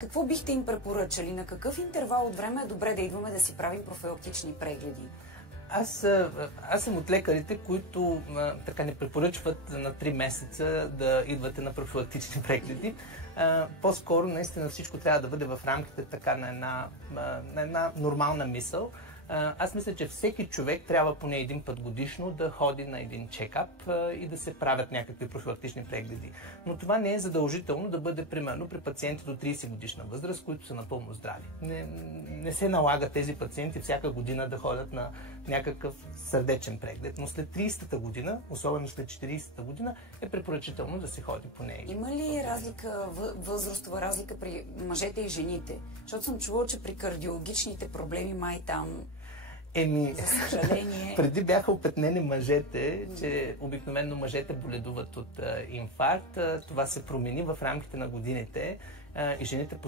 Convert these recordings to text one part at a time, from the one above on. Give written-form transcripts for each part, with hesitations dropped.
Какво бихте им препоръчали? На какъв интервал от време е добре да идваме да си правим профилактични прегледи? Аз съм от лекарите, които така не препоръчват на 3 месеца да идвате на профилактични прегледи. По-скоро наистина всичко трябва да бъде в рамките така на една нормална мисъл. Аз мисля, че всеки човек трябва поне един път годишно да ходи на един чекап и да се правят някакви профилактични прегледи. Но това не е задължително да бъде примерно при пациенти до 30 годишна възраст, които са напълно здрави. Не се налага тези пациенти всяка година да ходят на някакъв сърдечен преглед, но след 30-та година, особено след 40-та година, е препоръчително да се ходи по нея. Има ли възрастова разлика при мъжете и жените? Защото съм чувала, че при кардиологичните проблеми май там, за съжаление... Преди бяха опетнени мъжете, че обикновено мъжете боледуват от инфаркт. Това се промени в рамките на годините и жените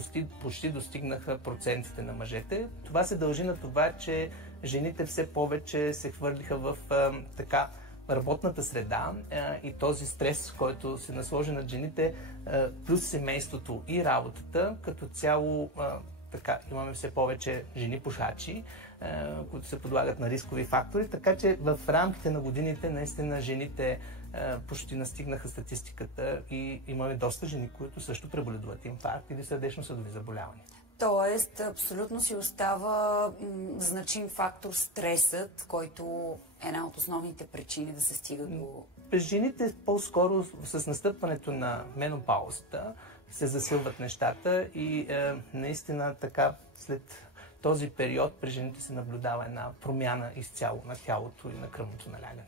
почти достигнаха процентите на мъжете. Това се дължи на това, че жените все повече се хвърлиха в работната среда и този стрес, който се насложи над жените, плюс семейството и работата, като цяло имаме все повече жени пушачи, които се подлагат на рискови фактори, така че в рамките на годините наистина жените почти настигнаха статистиката и имаме доста жени, които също преболедуват инфаркт или сърдечно-съдови заболявания. Тоест, абсолютно си остава значим фактор стресът, който е една от основните причини да се стига до... Жените по-скоро с настъпването на менопаузата се засилват нещата и наистина така след този период при жените се наблюдава една промяна изцяло на тялото и на кръвното налягане.